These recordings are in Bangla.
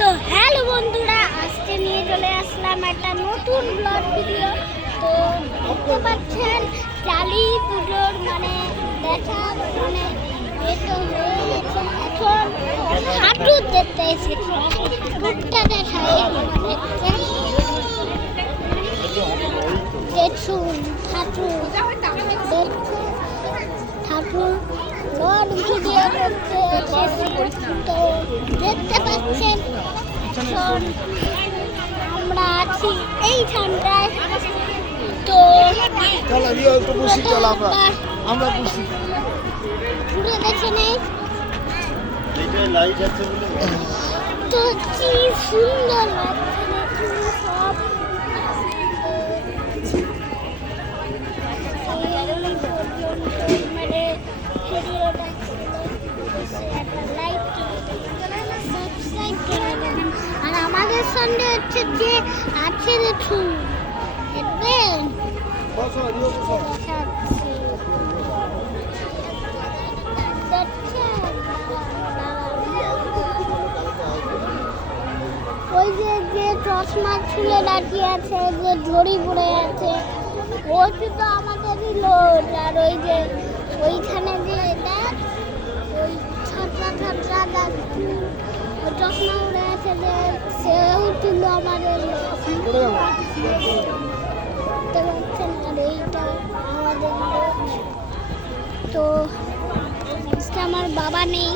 তো হ্যালো বন্ধুরা, আজকে নিয়ে চলে আসলাম একটা নতুন ব্লগ ভিডিও তো দেখতে পাচ্ছেন, কালী পুজোর মানে দেখা মানে এটা হয়ে গেছে। এখন ঠাকুর দেখতে এসেছি। ঠাকুরটা দেখাই দেখছেন দেখুন, ঠাকুর দেখুন, ঠাকুর। লর্ড ভিডিও করতে এসেছি। তো দেখতে পাচ্ছেন এখন আমরা আছি তো চল বসি চল আমরা আমরা বসি। ঘুরে দেখে নেই। লাইট আছে বলে তো কি সুন্দর লাগছে সব মানে ভিডিওটা আমাদের হচ্ছে যে আছে দেখুন দেখবেন? ওই যে যে চশমা ছুলে দাঁড়িয়ে আছে যে ঝড়ি পড়ে আছে ও কিন্তু আমাদেরই লোক। আর ওই যে ওইখানে যে দেখ ওই ছাত্রা ছাত্রা দেখ চশমা উড়ে আছে যে আর এইটা আমাদের তো আজকে আমার বাবা নেই।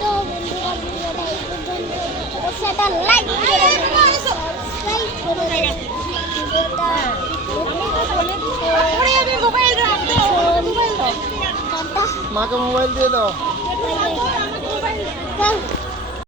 তো বন্ধুরা ভিডিওটা এই পর্যন্ত লাইক মাকে মোবাইল দিয়ে দাও।